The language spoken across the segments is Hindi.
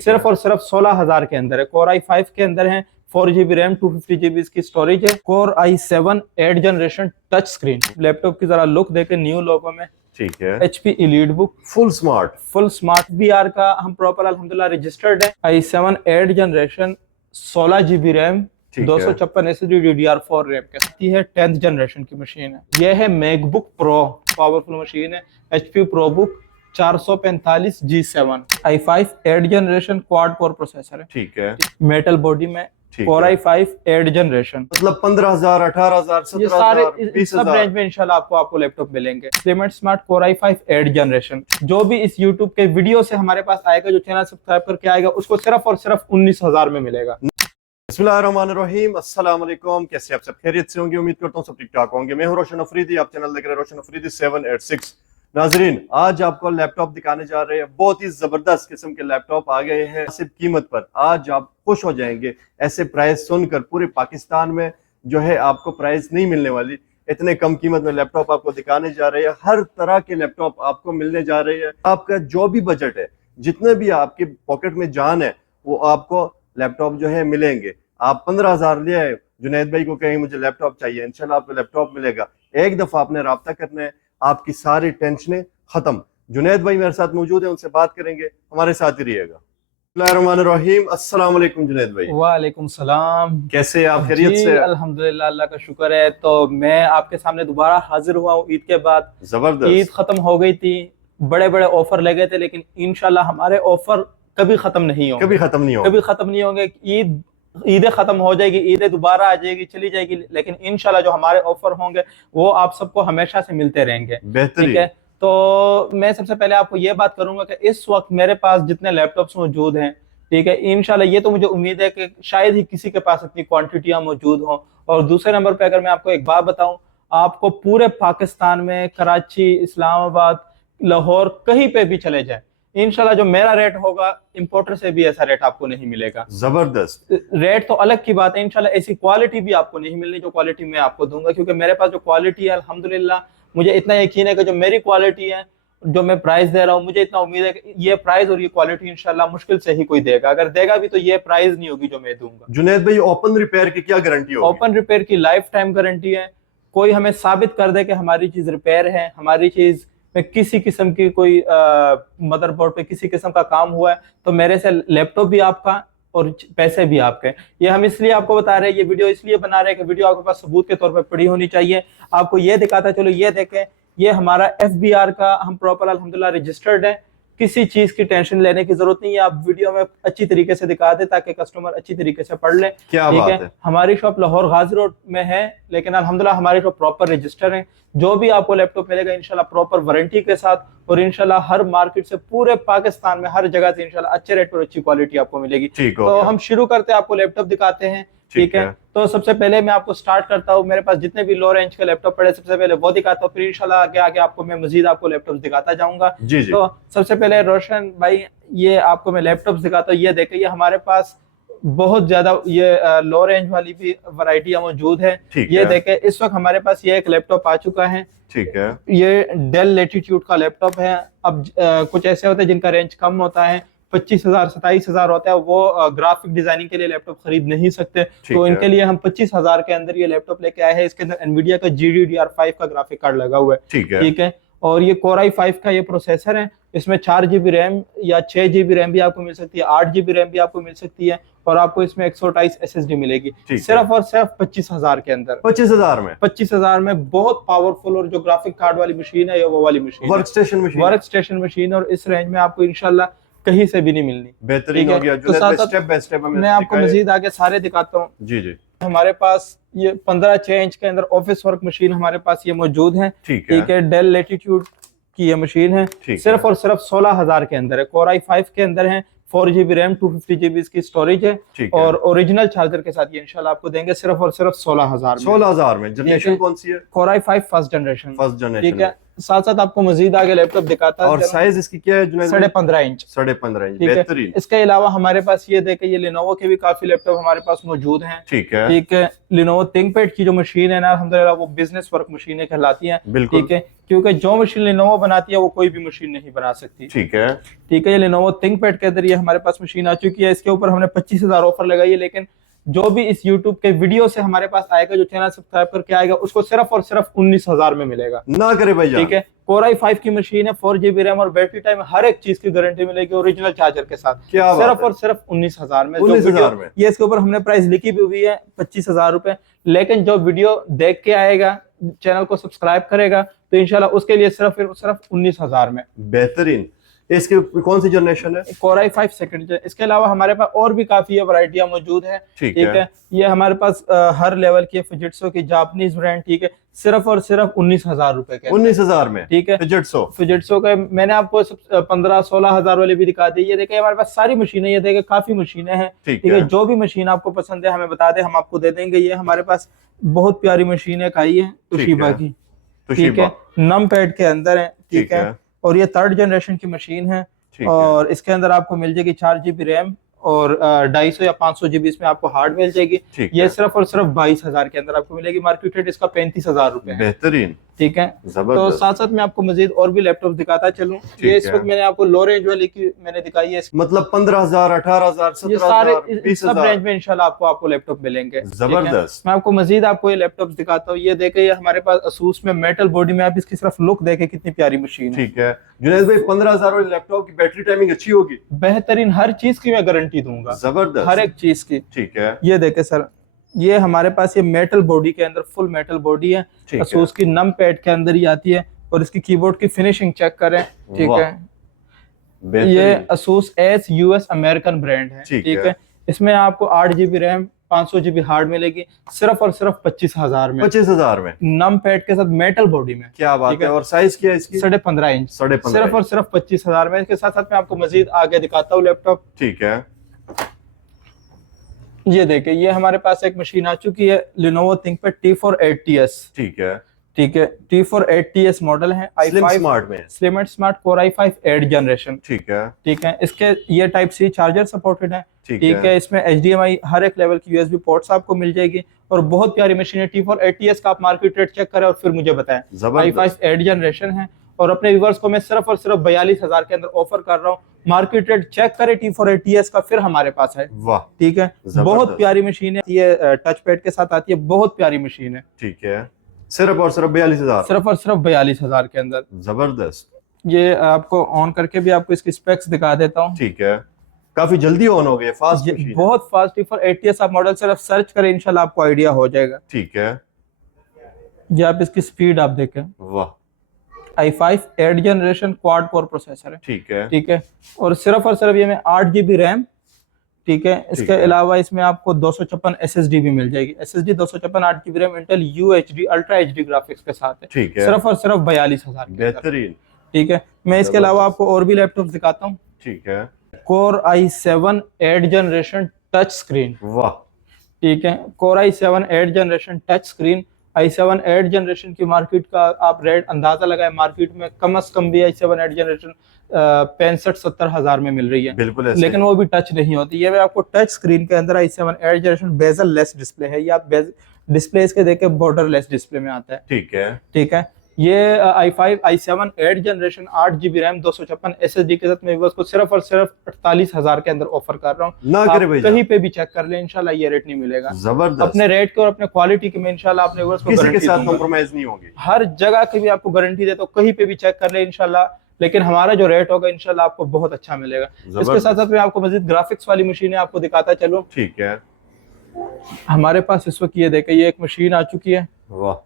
सिर्फ और सिर्फ 16,000 के अंदर है। Core i5 के अंदर है, 4 GB रैम, 250 GB इसकी स्टोरेज है। Core i7 8 generation touch screen. Laptop की जरा लुक देखे, न्यू लोगो में, ठीक है। HP EliteBook full smart VR का हम प्रॉपर अल्हम्दुलिल्लाह रजिस्टर्ड है। i7 8 generation 16 GB RAM, 256 SSD DDR4 RAM के साथ है। 10th जनरेशन की मशीन है। यह है मैकबुक प्रो, पावरफुल मशीन है। HP ProBook 445 G7 i5 8 generation quad core processor है। ठीक है। मेटल बॉडी में Core i5 8 जनरेशन, मतलब 15,000, 18,000, 17,000, इस सब रेंज में इंशाल्लाह आपको लैपटॉप मिलेंगे। स्लिमेंट स्मार्ट Core i5 8 जनरेशन। जो भी इस YouTube के वीडियो से हमारे पास आएगा, जो चैनल सब्सक्राइब करके आएगा, उसको सिर्फ और सिर्फ 19,000 में मिलेगा। बिस्मिल्लाहिर्रहमानिर्रहीम, अस्सलाम वालेकुम। कैसे आप सब खैरियत से होंगे? उम्मीद करता हूँ सब ठीक ठाक होंगे। मैं हूँ रोशन अफरीदी, आप चैनल देख रहे हैं रोशन अफरीदी 786। नाजरीन, आज आपको लैपटॉप दिखाने जा रहे हैं। बहुत ही जबरदस्त किस्म के लैपटॉप आ गए हैं सिर्फ कीमत पर। आज आप खुश हो जाएंगे। ऐसे प्राइस सुनकर पूरे पाकिस्तान में जो है आपको प्राइस नहीं मिलने वाली। इतने कम कीमत में लैपटॉप आपको दिखाने जा रहे हैं। हर तरह के लैपटॉप आपको मिलने जा रहे हैं। आपका जो भी बजट है, जितने भी आपके पॉकेट में जान है, वो आपको लैपटॉप जो है मिलेंगे। आप 15,000 ले आए, जुनैद भाई को कहें मुझे लैपटॉप चाहिए, इंशाल्लाह आपको लैपटॉप मिलेगा। एक दफा आपने राब्ता करना है, आपकी सारी टेंशनें खत्म। जुनैद भाई मेरे साथ मौजूद है, उनसे बात करेंगे। हमारे साथ ही रहिएगा। बिस्मिल्लाहिर्रहमानिर्रहीम, अस्सलाम वालेकुम जुनैद भाई। वालेकुम सलाम। कैसे आप? खैरियत से? अल्हम्दुलिल्लाह, अल्लाह का शुक्र है। तो मैं आपके सामने दोबारा हाजिर हुआ हूँ ईद के बाद। जबरदस्त। ईद खत्म हो गई थी, बड़े बड़े ऑफर लगे थे, लेकिन इंशाल्लाह हमारे ऑफर कभी खत्म नहीं होंगे। कभी खत्म नहीं होंगे। ईदें खत्म हो जाएगी, ईदें दोबारा आ जाएगी, चली जाएगी, लेकिन इंशाल्लाह जो हमारे ऑफर होंगे वो आप सबको हमेशा से मिलते रहेंगे। ठीक है। तो मैं सबसे पहले आपको ये बात करूंगा कि इस वक्त मेरे पास जितने लैपटॉप्स मौजूद हैं, ठीक है, इंशाल्लाह ये तो मुझे उम्मीद है कि शायद ही किसी के पास इतनी क्वांटिटियां मौजूद हों। और दूसरे नंबर पे अगर मैं आपको एक बात बताऊं, आपको पूरे पाकिस्तान में कराची, इस्लामाबाद, लाहौर, कहीं पे भी चले जाए, इंशाल्लाह जो मेरा रेट होगा, इंपोर्टर से भी ऐसा रेट आपको नहीं मिलेगा। जबरदस्त। रेट तो अलग की बात है, इंशाल्लाह ऐसी क्वालिटी भी आपको नहीं मिलनी जो क्वालिटी मैं आपको दूंगा, क्योंकि मेरे पास जो क्वालिटी है अल्हम्दुलिल्लाह, मुझे इतना यकीन है कि जो मेरी क्वालिटी है, जो मैं प्राइस दे रहा हूँ, मुझे इतना उम्मीद है कि ये प्राइस और ये क्वालिटी इंशाल्लाह मुश्किल से ही कोई देगा। अगर देगा भी तो ये प्राइस नहीं होगी जो मैं दूंगा। जुनैद भाई, ओपन रिपेयर की क्या गारंटी होगी? ओपन रिपेयर की लाइफ टाइम गारंटी है। कोई हमें साबित कर दे कि हमारी चीज रिपेयर है, हमारी चीज में किसी किस्म की कोई मदरबोर्ड पे किसी किस्म का काम हुआ है, तो मेरे से लैपटॉप भी आपका और पैसे भी आपके। ये हम इसलिए आपको बता रहे हैं, ये वीडियो इसलिए बना रहे हैं कि वीडियो आपके पास सबूत के तौर पर पड़ी होनी चाहिए। आपको ये दिखाता चलो, ये देखें, ये हमारा FBR का हम प्रॉपर अल्हम्दुलिल्लाह रजिस्टर्ड है। किसी चीज की टेंशन लेने की जरूरत नहीं है। आप वीडियो में अच्छी तरीके से दिखा दे ताकि कस्टमर अच्छी तरीके से पढ़ ले। क्या ठीक बात है। हमारी शॉप लाहौर गाजी रोड में है, लेकिन अल्हम्दुलिल्लाह हमारी शॉप प्रॉपर रजिस्टर है। जो भी आपको लैपटॉप मिलेगा इंशाल्लाह प्रॉपर वारंटी के साथ, और इंशाल्लाह हर मार्केट से पूरे पाकिस्तान में हर जगह से इंशाल्लाह अच्छे रेट पर अच्छी क्वालिटी आपको मिलेगी। तो हम शुरू करते हैं, आपको लैपटॉप दिखाते हैं। ठीक है। तो सबसे पहले मैं आपको स्टार्ट करता हूँ, मेरे पास जितने भी लो रेंज के लैपटॉप पड़े, सबसे पहले वो दिखाता हूँ, फिर इंशाल्लाह आगे आगे आपको मैं मजीद आपको लैपटॉप दिखाता जाऊंगा। जी जी। तो सबसे पहले रोशन भाई, ये आपको मैं लैपटॉप दिखाता हूँ। ये देखिए, ये हमारे पास बहुत ज्यादा ये लो रेंज वाली भी वैरायटियां मौजूद है। ये देखें, इस वक्त हमारे पास ये एक लैपटॉप आ चुका है। ठीक है। ये डेल लैटिट्यूड का लैपटॉप है। अब कुछ ऐसे होते हैं जिनका रेंज कम होता है, 25,000 27,000 होता है, वो ग्राफिक डिजाइनिंग के लिए लैपटॉप खरीद नहीं सकते, तो इनके लिए हम 25,000 के अंदर ये लैपटॉप लेके आए हैं। इसके अंदर एनवीडिया का GDDR5 का ग्राफिक कार्ड लगा हुआ है। ठीक है। और ये Core i5 का ये प्रोसेसर है। इसमें 4 GB रैम या 6 GB रैम भी आपको मिल सकती है, 8 GB रैम भी आपको मिल सकती है, और आपको इसमें 128 SSD मिलेगी। सिर्फ और सिर्फ 25,000 के अंदर। 25,000 में बहुत पावरफुल और जो ग्राफिक कार्ड वाली मशीन है, ये वो वाली मशीन, वर्कस्टेशन मशीन, और इस रेंज में आपको इंशाल्लाह कहीं से भी नहीं मिलनी। बेहतरीन हो गया। तो स्टेप बाय स्टेप मैं आपको मजीद आगे सारे दिखाता हूँ। जी जी। हमारे पास ये 15/6 इंच के अंदर ऑफिस वर्क मशीन हमारे पास ये मौजूद है। ठीक है। डेल लैटिट्यूड की ये मशीन है। सिर्फ और सिर्फ 16,000 के अंदर है। Core i5 के अंदर है, 4 GB रैम, 250 GB इसकी स्टोरेज है, और ओरिजिनल चार्जर के साथ ये इंशाल्लाह आपको देंगे सिर्फ और सिर्फ 16,000 में। 16,000 में। जनरेशन कौन सी है? Core i5 first generation. ठीक है। साथ साथ आपको मजीद आगे लैपटॉप दिखाता और साइज इसकी क्या है जुनैद भाई? 15.5 इंच। 15.5 इंच, ठीक है। बेहतरीन। इसके अलावा हमारे पास ये देखे, ये लिनोवो के भी काफी लैपटॉप हमारे पास मौजूद हैं। ठीक है। ठीक है। लिनोवो थिंकपैड की जो मशीन है ना, अल्हम्दुलिल्लाह वो बिजनेस वर्क मशीनें कहलाती हैं। बिल्कुल। ठीक है, क्योंकि जो मशीन लिनोवो बनाती है वो कोई भी मशीन नहीं बना सकती। ठीक है। ठीक है। ये लिनोवो थिंकपैड के अंदर ये हमारे पास मशीन आ चुकी है। इसके ऊपर हमने 25,000 ऑफर लगाई है, लेकिन जो भी इस YouTube के वीडियो से हमारे पास आएगा, जो चैनल सब्सक्राइब करके आएगा, उसको सिर्फ और सिर्फ 19,000 में मिलेगा। ना करे भैया। ठीक है। Core i5 की मशीन है, 4 GB रैम और बैटरी टाइम, हर एक चीज की गारंटी मिलेगी ओरिजिनल चार्जर के साथ। क्या बात सिर्फ है? और सिर्फ 19,000 में। 19,000 में। ये इसके ऊपर हमने प्राइस लिखी भी हुई है 25,000 रुपए, लेकिन जो वीडियो देख के आएगा, चैनल को सब्सक्राइब करेगा, तो इंशाल्लाह उसके लिए सिर्फ 19,000 में। बेहतरीन। इसके कौन सी जनरेशन है? Core i5 second. इसके अलावा हमारे पास और भी काफी वैरायटियां मौजूद है। ठीक है। ये हमारे पास हर लेवल की फिजिट्सो की जापानीज ब्रांड। ठीक है। सिर्फ और सिर्फ 19,000 रुपए के। 19,000 में। ठीक है। फिजिट्सो का मैंने आपको 15-16,000 वाले भी दिखा दी। ये देखिए हमारे पास सारी मशीनें, ये देखिए काफी मशीनें हैं। ठीक है। जो भी मशीन आपको पसंद है हमें बता दें, हम आपको दे देंगे। ये हमारे पास बहुत प्यारी मशीन है आई है तोशिबा की। ठीक है। नम पैड के अंदर है। ठीक है। और ये 3rd जनरेशन की मशीन है। और इसके अंदर आपको मिल जाएगी 4 GB रैम और 250 या 500 GB इसमें आपको हार्ड मिल जाएगी। ये सिर्फ और सिर्फ 22,000 के अंदर आपको मिलेगी। मार्केट रेट इसका 35,000 रुपए है। बेहतरीन। ठीक है। तो साथ साथ मैं आपको मजीद और भी लैपटॉप दिखाता चलूं। ये इस वक्त मैंने आपको लो रेंज वाली की मैंने दिखाई है, मतलब 15,000, 18,000, 17,000, 20,000 सब रेंज में इंशाल्लाह आपको लैपटॉप मिलेंगे। जबरदस्त। मैं आपको मजीद आपको ये लैपटॉप दिखाता हूँ। ये देखे, ये हमारे पास असूस में मेटल बॉडी में, आप इसकी सिर्फ लुक देखे कितनी प्यारी मशीन है। ठीक है। जुनैद भाई 15,000 वाले लैपटॉप की बैटरी टाइमिंग अच्छी होगी? बेहतरीन, हर चीज की मैं गारंटी दूंगा। जबरदस्त। हर एक चीज की। ठीक है। ये देखे सर, ये हमारे पास ये मेटल बॉडी के अंदर फुल मेटल बॉडी है। असूस की नम पैड के अंदर ही आती है। और इसकी कीबोर्ड की फिनिशिंग चेक करें। ठीक है। ये असूस US अमेरिकन ब्रांड है। ठीक है। इसमें आपको 8 GB रैम, 500 GB हार्ड मिलेगी, सिर्फ और सिर्फ 25,000 में। 25,000 में नम पैड के साथ मेटल बॉडी में। क्या बात है। और साइज क्या है इसकी? 15.5 इंच। सिर्फ और सिर्फ 25,000 में। इसके साथ साथ मैं आपको मजीद आगे दिखाता हूँ लैपटॉप। ठीक है। ये देखिए, ये हमारे पास एक मशीन आ चुकी है, Lenovo ThinkPad T480S। ठीक है। ठीक है। T480S मॉडल है, i5 स्मार्ट में, slim and smart Core i5 8th generation. ठीक है। ठीक है। इसके ये Type-C चार्जर सपोर्टेड है। ठीक है। इसमें HDMI हर एक लेवल की USB पोर्ट्स आपको मिल जाएगी और बहुत प्यारी मशीन है। T480S का आप मार्केट रेट चेक करें और फिर मुझे बताएं। i5 8th जनरेशन है और अपने व्यूअर्स को मैं सिर्फ और सिर्फ 42,000 के अंदर ऑफर कर रहा हूँ। मार्केट रेट चेक करें T480S का, फिर हमारे पास है। वाह। ठीक है। बहुत प्यारी मशीन है। ये टच पैड के साथ आती है, बहुत प्यारी मशीन है। ठीक है। सिर्फ और सिर्फ 42,000। सिर्फ और सिर्फ 42,000 के अंदर। जबरदस्त। ये आपको ऑन करके भी आपको इसकी स्पेक्स दिखा देता हूँ। ठीक है। काफी जल्दी ऑन हो गए, फास्ट मशीन है। बहुत फास्ट। T480S आप मॉडल सिर्फ सर्च करें, इंशाल्लाह आपको आइडिया हो जाएगा। ठीक है। ये आप इसकी स्पीड आप देखें। वाह। i5 8th generation quad core processor है। ठीक है। ठीक है। और सिर्फ ये में 8 GB रैम। ठीक है। इसके अलावा इसमें आपको 256 SSD भी मिल जाएगी। SSD 256 8 GB RAM Intel UHD ultra HD graphics के साथ है। ठीक है। सिर्फ और सिर्फ 42,000। बेहतरीन। ठीक है। मैं इसके अलावा आपको और भी लैपटॉप दिखाता हूँ। ठीक है। Core i7 8th generation touch screen. वाह। ठीक है। Core i7 8th generation touch screen. i7 8th generation की मार्केट का आप रेट अंदाजा लगाए, मार्केट में कम से कम भी i7 8th जनरेशन 65-70 हजार में मिल रही है। बिल्कुल। लेकिन वो भी टच नहीं होती। ये आपको टच स्क्रीन के अंदर i7 8th generation bezel less display है। ये आप डिस्प्ले इसके देखे बॉर्डर लेस डिस्प्ले में आता है। ठीक है। ठीक है। ये i5 i7 8th generation 8 GB RAM 256 SSD के साथ मैं उसको सिर्फ और सिर्फ 48,000 के अंदर ऑफर कर रहा हूँ। कहीं पे भी चेक कर ले, इंशाल्लाह ये रेट नहीं मिलेगा। जबरदस्त। अपने रेट के और अपने क्वालिटी के में इंशाल्लाह अपने व्यूअर्स को किसी के साथ कॉम्प्रोमाइज नहीं होगी। हर जगह की भी आपको गारंटी देता हूँ, कहीं पे भी चेक कर ले इंशाल्लाह। लेकिन हमारा जो रेट होगा इंशाल्लाह आपको बहुत अच्छा मिलेगा। इसके साथ साथ मैं आपको मजीद ग्राफिक्स वाली मशीनें आपको दिखाता चलूं। ठीक है। हमारे पास इस वक्त ये देखे, ये एक मशीन आ चुकी है। वाह।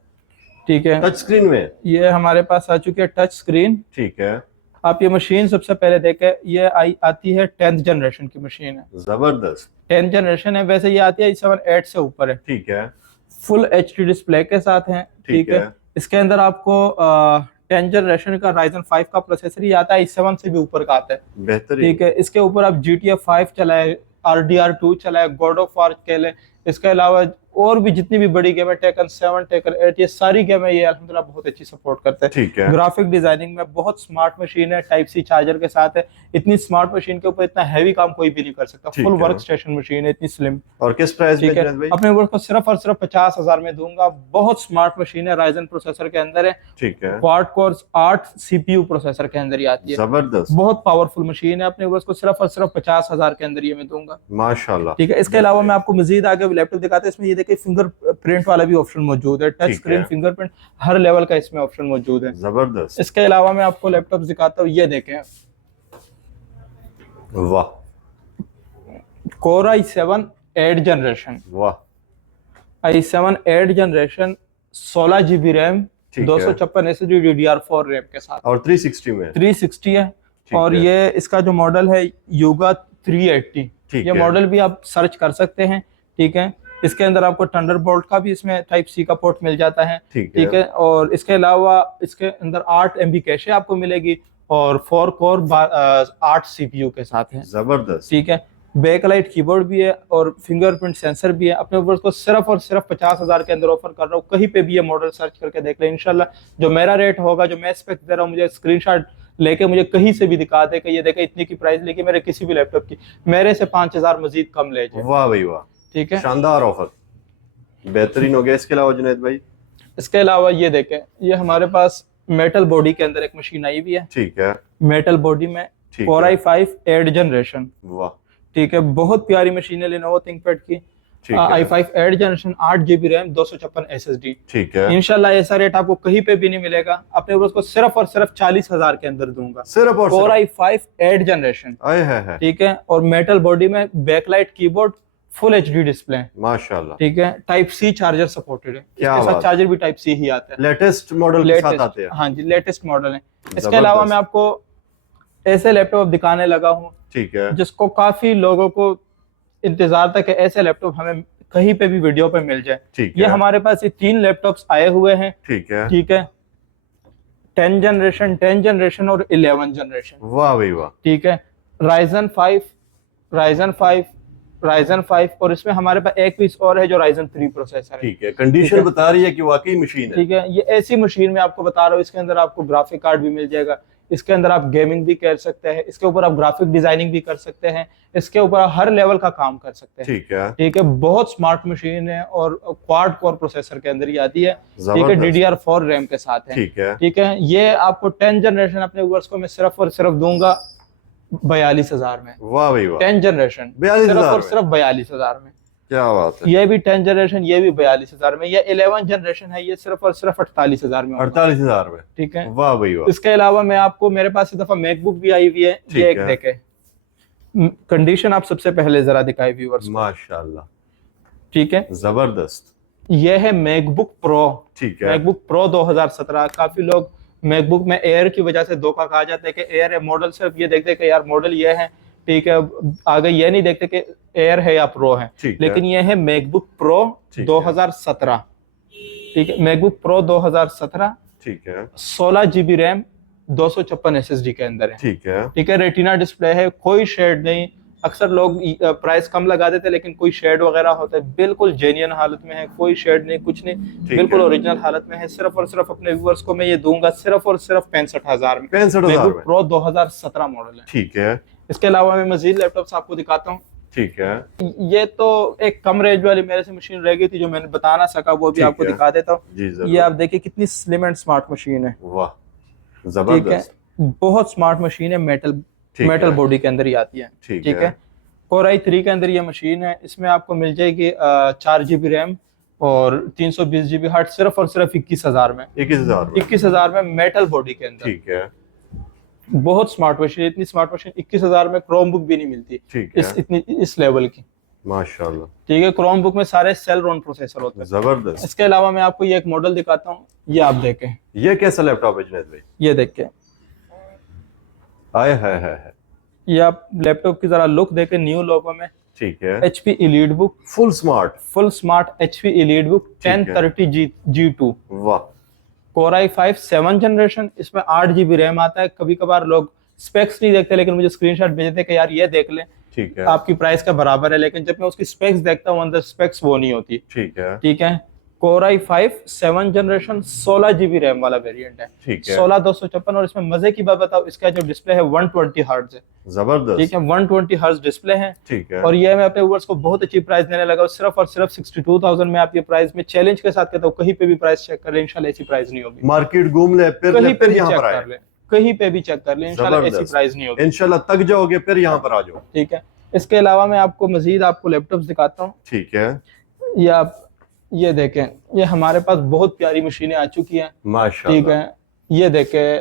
ठीक है। टच स्क्रीन में ये हमारे पास आ चुकी है टच स्क्रीन। ठीक है। आप ये मशीन सबसे पहले देखे, ये आती है 10th जनरेशन की मशीन है। जबरदस्त। 10th जनरेशन है। वैसे ये आती है i7 8 से ऊपर है। ठीक है। फुल HD डिस्प्ले के साथ है। ठीक है। इसके अंदर आपको 10th जनरेशन का Ryzen 5 का प्रोसेसर ही आता है, i7 से भी ऊपर का आता है। बेहतरीन। ठीक है। इसके ऊपर आप GTA 5 चलाए, RDR2 चलाए, गॉड ऑफ वार खेले। इसके अलावा और भी जितनी भी बड़ी गेम है, टेकन 7, टेकन 8, ये सारी गेम है, ये अल्हम्दुलिल्लाह बहुत अच्छी सपोर्ट करते हैं। ठीक है। ग्राफिक डिजाइनिंग में बहुत स्मार्ट मशीन है, टाइप सी चार्जर के साथ है। इतनी स्मार्ट मशीन के ऊपर इतना हैवी काम कोई भी नहीं कर सकता। ठीक फुल है। वर्क स्टेशन मशीन है, इतनी स्लिम। और किस प्राइस में ठीक है, जुनैद भाई? अपने वर्क को सिर्फ और सिर्फ 50,000 में दूंगा। बहुत स्मार्ट मशीन है, राइजन प्रोसेसर के अंदर है। ठीक है। क्वाड कोर्स 8 सीपीयू प्रोसेसर के अंदर ही आती है। जबरदस्त। बहुत पावरफुल मशीन है। अपने वर्क को सिर्फ और सिर्फ 50,000 के अंदर ये मैं दूंगा। माशाल्लाह। ठीक है, इसके अलावा मैं आपको मजीद आगे लैपटॉप दिखाते हैं। इसमें ये देखिए फिंगर प्रिंट वाला भी ऑप्शन मौजूद है। टच ठीक स्क्रीन है। फिंगरप्रिंट हर लेवल का इसमें ऑप्शन मौजूद है। जबरदस्त। इसके अलावा मैं आपको लैपटॉप दिखाता हूँ, ये देखें, वाह Core i7 8 जनरेशन, वाह। i7 8 जनरेशन, 16 GB रैम, ठीक है। 256 SSD DDR4 रैम के साथ, और 360 में 360 है। ठीक और है। ये इसका जो मॉडल है योगा 380, ठीक ये है। मॉडल भी आप सर्च कर सकते हैं। ठीक है, इसके अंदर आपको थंडरबोल्ट का भी इसमें टाइप सी का पोर्ट मिल जाता है। ठीक ठीक है, और इसके अलावा इसके अंदर 8 MB कैशे आपको मिलेगी और 4 कोर 8 CPU के साथ है। जबरदस्त। ठीक है, बैकलाइट कीबोर्ड भी है और फिंगरप्रिंट सेंसर भी है। अपने ऊपर को सिर्फ और सिर्फ 50,000 के अंदर ऑफर कर रहा हूँ। कहीं पे भी ये मॉडल सर्च करके देख ले, इंशाल्लाह जो मेरा रेट होगा, जो मैं स्पेक दे रहा हूँ, मुझे स्क्रीनशॉट लेके मुझे कहीं से भी दिखा दे कि ये देखे इतनी की प्राइस लेके मेरे किसी भी लैपटॉप की, मेरे से 5,000 मजीद कम ले जाए। वाह भाई वाह। ठीक है, शानदार ऑफर, बेहतरीन हो गया। इसके अलावा जुनैद भाई? इसके अलावा ये देखें, ये हमारे पास मेटल बॉडी के अंदर एक मशीन आई हुई है। ठीक है। मेटल बॉडी में ठीक Core है। i5 8 generation. वाह। ठीक है, बहुत प्यारी मशीन है लेनोवो थिंकपैड की। ठीक है। i5 8 generation, 8 GB RAM, 256 SSD। ठीक है। इंशाल्लाह ऐसा रेट आपको कहीं पे भी नहीं मिलेगा। अपने उसको सिर्फ और सिर्फ 40,000 के अंदर दूंगा। सिर्फ और Core सिर्फ i5 8 जनरेशन। आए है। ठीक है, और मेटल बॉडी में backlight keyboard, full HD display. माशाल्लाह। ठीक है, टाइप सी चार्जर सपोर्टेड है। क्या इसके बात साथ है। चार्जर भी टाइप सी ही आता है। लेटेस्ट मॉडल के साथ आते हैं। हाँ जी, लेटेस्ट मॉडल है। इसके जबरदस्त। अलावा मैं आपको ऐसे लैपटॉप दिखाने लगा हूँ ठीक है। जिसको काफी लोगों को इंतजार था कि ऐसे लैपटॉप हमें कहीं पे भी वीडियो पे मिल जाए। ठीक ये है। हमारे पास ये 3 लैपटॉप्स आए हुए हैं। ठीक है। ठीक है, 10 जनरेशन, 10 जनरेशन और 11 जनरेशन। वाह भाई वाह। ठीक है, Ryzen 5, Ryzen 5, Ryzen 5 और इसमें हमारे पास एक पीस और है जो Ryzen 3 प्रोसेसर है। ठीक है। कंडीशन बता रही है कि वाकई मशीन है। ठीक है, ये ऐसी मशीन में आपको बता रहा हूँ, इसके अंदर आपको ग्राफिक कार्ड भी मिल जाएगा, इसके अंदर आप गेमिंग भी कर सकते हैं, इसके ऊपर आप ग्राफिक डिजाइनिंग भी कर सकते हैं, इसके ऊपर आप हर लेवल का काम कर सकते हैं। ठीक है। ठीक है, बहुत स्मार्ट मशीन है और क्वाड कोर प्रोसेसर के अंदर ही आती है। ठीक है, जबरदस्त। DDR4 रैम के साथ है। ठीक है। ठीक है, ये आपको 10 जनरेशन अपने व्यूअर्स को मैं सिर्फ और सिर्फ दूंगा 42,000 में। वाह भाई वाह। 10 जनरेशन 42,000 सिर्फ और में? सिर्फ 42,000 में। क्या बात है। ये भी 10 जनरेशन, ये भी 42,000 में। ये 11 जनरेशन है, ये सिर्फ और सिर्फ 48,000 में होगा। 48,000 में। ठीक है, वाह भाई वाह। इसके अलावा मैं आपको, मेरे पास इस दफा मैकबुक भी आई हुई है। ठीक ये एक है। देखे, कंडीशन आप सबसे पहले जरा दिखाई व्यूअर्स को। माशाल्लाह। ठीक है, जबरदस्त। ये है मैकबुक प्रो। ठीक है। MacBook pro 2017। काफी लोग मैकबुक में एयर की वजह से धोखा खा जाते हैं कि एयर है, मॉडल सिर्फ ये देखते हैं कि यार मॉडल ये है। ठीक है, आगे ये नहीं देखते कि एयर है या प्रो है। ठीक है। लेकिन ये है मैकबुक प्रो ठीक है। 2017। ठीक है, मैकबुक प्रो 2017, ठीक है। 16 GB रैम, 256 SSD के अंदर है। ठीक है। ठीक है, रेटिना डिस्प्ले है, कोई शेड नहीं। अक्सर लोग प्राइस कम लगा देते हैं लेकिन कोई शेड वगैरह होता है, बिल्कुल जेन्युइन हालत में है, कोई शेड नहीं, कुछ नहीं, बिल्कुल है। ओरिजिनल हालत में है। सिर्फ और सिर्फ अपने व्यूअर्स को मैं ये दूंगा सिर्फ और सिर्फ 65,000 में। 65,000 में। प्रो 2017 मॉडल है। ठीक है। इसके अलावा मैं मजीद लैपटॉप्स आपको दिखाता हूँ। ठीक है। ये तो एक कम रेंज वाली मेरे से मशीन रह गई थी जो मैंने बता ना सका, वो भी ठीक आपको है। दिखा देता हूँ। जी जरूर। ये आप देखिए कितनी स्लिम एंड स्मार्ट मशीन है। वाह। ठीक है, जबरदस्त। बहुत स्मार्ट मशीन है, ठीक मेटल है। बॉडी के अंदर ही आती है। ठीक ठीक है। है, Core i3 के अंदर ये मशीन है। इसमें आपको मिल जाएगी 4 GB रैम और 320 GB हार्ड, सिर्फ और सिर्फ 21,000 में। 21,000 में। 21,000 में मेटल बॉडी के अंदर। ठीक है। बहुत स्मार्ट मशीन, इतनी स्मार्ट मशीन 21,000 में क्रोम बुक भी नहीं मिलती ठीक है। इस लेवल की। माशाल्लाह। ठीक है, क्रोम बुक में सारे सेलरॉन प्रोसेसर होते हैं। जबरदस्त। इसके अलावा मैं आपको ये एक मॉडल दिखाता हूँ, ये आप देखें, ये कैसा लैपटॉप है जुनैद भाई? ये देखें, आए है। ये आप लैपटॉप की जरा लुक देखें, न्यू लोगो में ठीक है। HP Elite book, full smart. Full smart HP Elite book ठीक है। 1030 G2। वाह। Core i5 7 जनरेशन, इसमें 8 GB रैम आता है। कभी कभार लोग स्पेक्स नहीं देखते लेकिन मुझे स्क्रीनशॉट भेजते हैं कि यार ये देख लें, ठीक है, आपकी प्राइस का बराबर है, लेकिन जब मैं उसकी स्पेक्स देखता हूँ अंदर स्पेक्स वो नहीं होती। ठीक है, ठीक है। Core i5 7 generation 16 GB RAM वाला वेरिएंट है, ठीक है, 16 256। और इसमें मजे की बात बताओ, इसका जो डिस्प्ले है 120 हर्ट्ज है। जबरदस्त, ठीक है, 120 हर्ट्ज डिस्प्ले है। ठीक है, और ये मैं अपने व्यूअर्स को बहुत अच्छी प्राइस देने लगा हूं, सिर्फ और सिर्फ 62,000 में आपकी प्राइस में चैलेंज के साथ कहता हूँ, कहीं पे भी प्राइस चेक कर ले इंशाल्लाह ऐसी प्राइस नहीं होगी। मार्केट घूम ले कहीं पे फिर भी यहाँ चेक पर आए, कर ले, कहीं पे भी चेक कर ले, इंशाल्लाह ऐसी प्राइस नहीं होगी। इंशाल्लाह तक जाओगे फिर यहाँ पर आ जाओ। ठीक है। इसके अलावा मैं आपको मजीद आपको लैपटॉप्स दिखाता हूँ। ठीक है, ये आप ये देखें, ये हमारे पास बहुत प्यारी मशीनें आ चुकी हैं। माशाल्लाह। ठीक है, ये देखें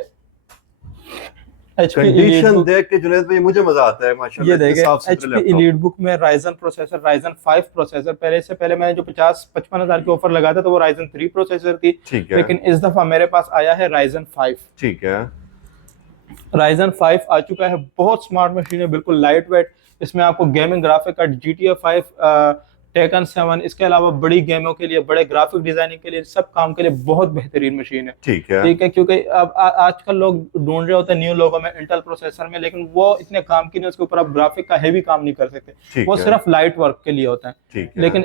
कंडीशन देख के जुनैद भाई मुझे मजा आता है माशाल्लाह। ये देखें HP HP एलीट बुक में राइजन प्रोसेसर, राइजन 5 प्रोसेसर। पहले मैंने जो 50-55 हजार की ऑफर लगा था तो वो राइजन 3 प्रोसेसर थी। ठीक है, लेकिन इस दफा मेरे पास आया है राइजन 5। ठीक है, राइजन 5 आ चुका है, बहुत स्मार्ट मशीन है, बिल्कुल लाइट वेट। इसमें आपको gaming graphic card GTA 5, taken 7, इसके अलावा बड़ी गेमों के लिए, बड़े ग्राफिक डिजाइनिंग के लिए, सब काम के लिए बहुत बेहतरीन मशीन है। ठीक है, ठीक है, क्योंकि अब आजकल लोग ढूंढ रहे होते हैं न्यू लोगों में इंटेल प्रोसेसर में, लेकिन वो इतने काम की नहीं, उसके ऊपर आप ग्राफिक का हैवी काम नहीं कर सकते, वो सिर्फ लाइट वर्क के लिए होता है। ठीक है, लेकिन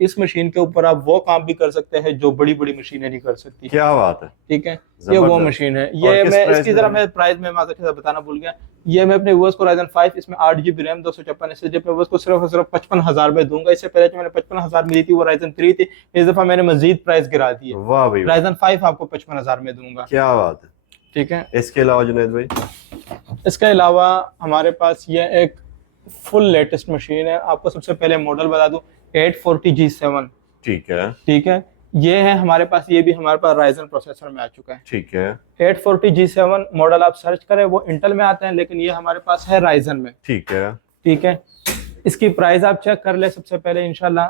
इस मशीन के ऊपर आप वो काम भी कर सकते हैं जो बड़ी बड़ी मशीनें नहीं कर सकती। क्या बात है। ठीक है, ये वो मशीन है। ये मैं इसकी जरा मैं प्राइस में माज़रत के साथ बताना भूल गया। ये मैं अपने व्यूअर्स को राइजन 5 इसमें 8 GB रैम 256 SSD अपने व्यूअर्स को सिर्फ और सिर्फ 55,000 में दूंगा। इससे पहले जो मैंने 55,000 मिली थी वो राइजन 3 थी, इस दफा मैंने मजीद प्राइस गिरा दी है। वाह भाई, राइजन 5 आपको 55,000 में दूंगा। क्या बात है। ठीक है, इसके अलावा जुनैद भाई, इसके अलावा हमारे पास ये एक फुल लेटेस्ट मशीन है। आपको सबसे पहले मॉडल बता दूं, 840G7। ठीक है, ठीक है, ये है हमारे पास, ये भी हमारे पास राइजन प्रोसेसर में आ चुका है। ठीक है, 840G7 मॉडल आप सर्च करें, वो इंटेल में आते हैं, लेकिन ये हमारे पास है राइजन में। ठीक है, ठीक है, इसकी प्राइस आप चेक कर ले सबसे पहले इंशाल्लाह,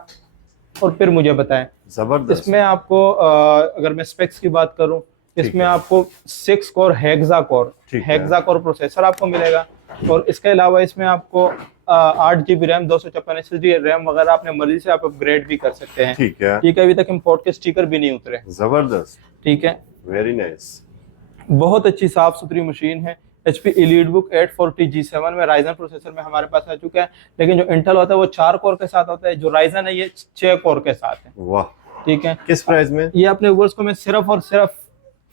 और फिर मुझे बताएं। जबरदस्त। इसमें आपको अगर मैं स्पेक्स की बात करूं, इसमें आपको 6 कोर हेक्सा कोर प्रोसेसर आपको मिलेगा। और इसके अलावा इसमें आपको 8 GB रैम 256 SSD रैम वगैरह अपने मर्जी से आप अपग्रेड भी कर सकते हैं। ठीक है, ठीक है, अभी तक इंपोर्ट के स्टिकर भी नहीं उतरे। जबरदस्त, ठीक है, वेरी नाइस, बहुत अच्छी साफ सुथरी मशीन है। HP एलीट बुक 840G7 में राइजन प्रोसेसर में हमारे पास आ चुका है, लेकिन जो इंटेल होता है वो 4 कोर के साथ होता है, जो राइजन है ये 6 कोर के साथ है। वाह, ठीक है, किस प्राइस में? ये अपने व्यूअर्स को मैं सिर्फ और सिर्फ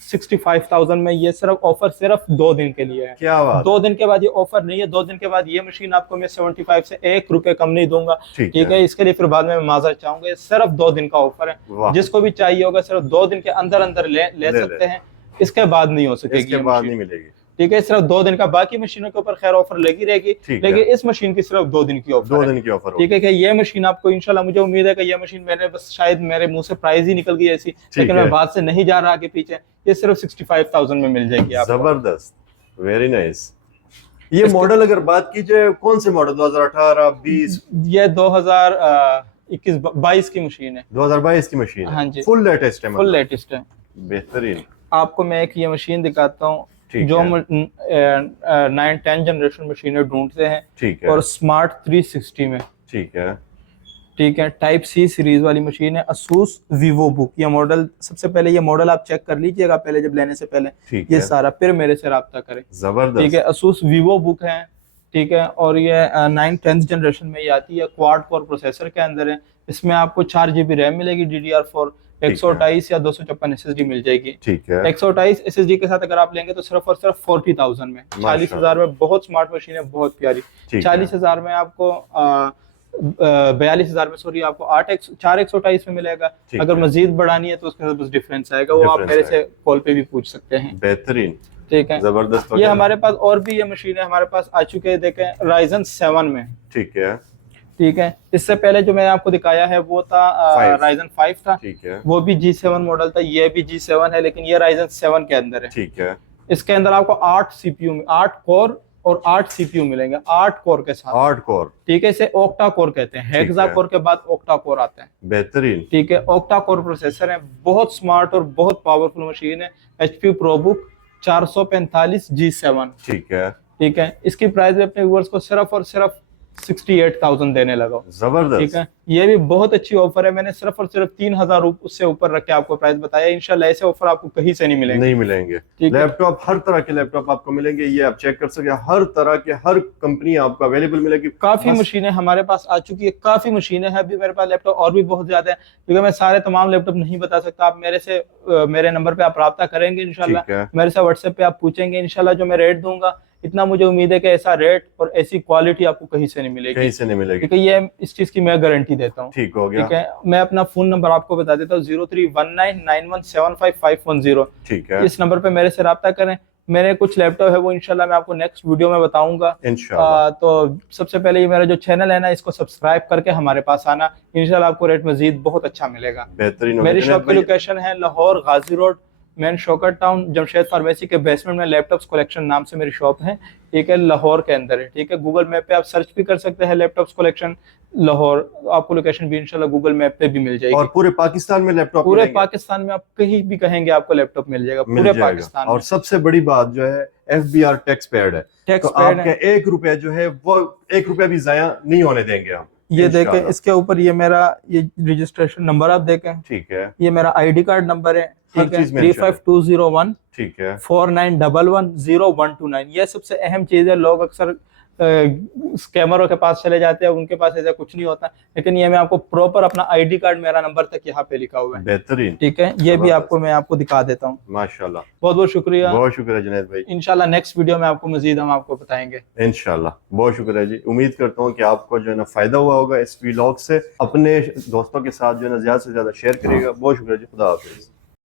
65,000 में, ये सिर्फ ऑफर सिर्फ 2 दिन के लिए है। क्या बात। 2 दिन के बाद ये ऑफर नहीं है, 2 दिन के बाद ये मशीन आपको मैं 75 से 1 रुपए कम नहीं दूंगा। ठीक है, इसके लिए फिर बाद में मैं माजर चाहूंगा। ये सिर्फ 2 दिन का ऑफर है, जिसको भी चाहिए होगा सिर्फ 2 दिन के अंदर अंदर ले सकते हैं, इसके बाद नहीं हो सकेगी, इसके बाद नहीं मिलेगी। ठीक है, सिर्फ 2 दिन का, बाकी मशीनों के ऊपर खैर ऑफर लगी रहेगी, लेकिन इस मशीन की सिर्फ 2 दिन की ऑफर, 2 दिन की ऑफर। ठीक है, कि ये मशीन आपको इंशाल्लाह, मुझे उम्मीद है कि ये मशीन मैंने बस शायद मेरे मुंह से प्राइस ही निकल गई ऐसी, लेकिन मैं बात से नहीं जा रहा आगे पीछे, ये सिर्फ 65,000 में मिल जाएगी आपको। जबरदस्त, वेरी नाइस। ये मॉडल अगर बात की जाए, कौन से मॉडल 2018, 20? ये 2021-22 की मशीन है। 2022 की मशीन है। हाँ जी, फुल लेटेस्ट है। फुल लेटेस्ट है, बेहतरीन। आपको मैं एक ये मशीन दिखाता हूँ जो हम 9-10 जनरेशन मशीनें ढूंढते हैं। ठीक है, और स्मार्ट 360 में। ठीक है, ठीक है, टाइप C सीरीज वाली मशीन है, Asus Vivo बुक। ये मॉडल, सबसे पहले ये मॉडल आप चेक कर लीजिएगा पहले, जब लेने से पहले ये सारा, फिर मेरे से राब्ता करें। जबरदस्त। ठीक है, Asus Vivo बुक है। ठीक है, और ये 9-10 जनरेशन में ये आती है, क्वाड कोर प्रोसेसर के अंदर है। इसमें आपको 4 GB रैम मिलेगी DDR4, 128 या 256 SSD मिल जाएगी। ठीक है, 128 SSD के साथ अगर आप लेंगे तो सिर्फ और सिर्फ 40,000 में, 40,000 में बहुत स्मार्ट मशीन है, बहुत प्यारी। 40,000 में आपको 42,000 में सॉरी आपको 4 128 में मिलेगा। अगर मजीद बढ़ानी है तो उसके साथ बस डिफरेंस आएगा, वो आप मेरे से कॉल पे भी पूछ सकते हैं। बेहतरीन, ठीक है, जबरदस्त। ये हमारे पास और भी ये मशीन है हमारे पास आ चुके हैं, देखें राइजन 7 में। ठीक है, ठीक है, इससे पहले जो मैंने आपको दिखाया है वो था राइजन 5 था। ठीक है, वो भी G7 मॉडल था, ये भी G7 है, लेकिन ये राइजन 7 के अंदर है। ठीक है, इसके अंदर आपको 8 CPU, 8 कोर और 8 CPU मिलेंगे, 8 कोर के साथ। 8 कोर, ठीक है, इसे ऑक्टा कोर कहते हैं, हेक्सा कोर के बाद ऑक्टा कोर आता है। बेहतरीन। ठीक है, ऑक्टा कोर प्रोसेसर है, बहुत स्मार्ट और बहुत पावरफुल मशीन है। HP ProBook 445G7। ठीक है, ठीक है, इसकी प्राइस भी अपने व्यूअर्स को सिर्फ और सिर्फ 68,000 देने लगा हूं। ठीक जबरदस्त। है, ये भी बहुत अच्छी ऑफर है। मैंने सिर्फ और सिर्फ 3,000 उससे ऊपर रख के आपको प्राइस बताया। इंशाल्लाह ऐसे ऑफर आपको कहीं से नहीं मिलेंगे। नहीं मिलेंगे। ठीक है। लैपटॉप, हर तरह के लैपटॉप आपको मिलेंगे, ये आप चेक कर सकते हैं। हर तरह के, हर कंपनी आपको अवेलेबल मिलेगी। काफी मशीनें हमारे पास आ चुकी है, काफी मशीनें हैं। अभी मेरे पास लैपटॉप और भी बहुत ज्यादा है, क्योंकि मैं सारे तमाम लैपटॉप नहीं बता सकता। आप मेरे से मेरे नंबर पे आप राब्ता करेंगे इंशाल्लाह, मेरे से व्हाट्सएप पे आप पूछेंगे इंशाल्लाह, जो मैं रेट दूंगा, इतना मुझे उम्मीद है कि ऐसा रेट और ऐसी क्वालिटी आपको कहीं से नहीं मिलेगी। कहीं से नहीं मिलेगी, क्योंकि ये इस चीज की मैं गारंटी देता हूँ। ठीक हो गया। ठीक है, मैं अपना फोन नंबर आपको बता देता हूँ, 031991755510। ठीक है, इस नंबर पे मेरे से राब्ता करें। मेरे कुछ लैपटॉप है वो इंशाल्लाह मैं आपको नेक्स्ट वीडियो में बताऊंगा इंशाल्लाह। तो सबसे पहले ये मेरा जो चैनल है ना, इसको सब्सक्राइब करके हमारे पास आना, इंशाल्लाह आपको रेट मजीद बहुत अच्छा मिलेगा। बेहतरीन। मेरी शॉप की लोकेशन है Lahore Ghazi road, main Shaukat town, Jamshed pharmacy के बेसमेंट में लैपटॉप्स कलेक्शन नाम से मेरी शॉप है। ठीक है, लाहौर के अंदर है। ठीक है, गूगल मैप पे आप सर्च भी कर सकते हैं लैपटॉप्स कलेक्शन लाहौर, आपको लोकेशन भी इंशाल्लाह गूगल मैप पे भी मिल जाएगी। और पूरे पाकिस्तान में लैपटॉप, पूरे पाकिस्तान में आप कहीं भी कहेंगे आपको लैपटॉप मिल जाएगा, पूरे पाकिस्तान में। और सबसे बड़ी बात जो है, FBR टैक्स पैड है, तो आपका 1 रुपया जो है वो 1 रुपया भी जाया नहीं होने देंगे हम। ये देखें, इसके ऊपर ये मेरा ये रजिस्ट्रेशन नंबर आप देखें। ठीक है, ये मेरा ID कार्ड नंबर है। ठीक है, 35201, ठीक है, 49110129। ये सबसे अहम चीज है। लोग अक्सर स्कैमरों के पास चले जाते हैं, उनके पास ऐसा कुछ नहीं होता, लेकिन ये मैं आपको प्रॉपर अपना ID कार्ड मेरा नंबर तक यहाँ पे लिखा हुआ है। बेहतरीन। ठीक है, ये भी आपको मैं आपको दिखा देता हूँ। माशाल्लाह, बहुत बहुत शुक्रिया। बहुत शुक्रिया जुनैद भाई। इंशाल्लाह नेक्स्ट वीडियो में आपको मजीद हम आपको बताएंगे इंशाल्लाह। बहुत शुक्रिया जी। उम्मीद करता हूँ कि आपको जो है ना फायदा हुआ होगा इस व्लॉग से। अपने दोस्तों के साथ जो है ना ज्यादा से ज्यादा शेयर करिएगा। बहुत शुक्रिया जी, खुदा हाफिज।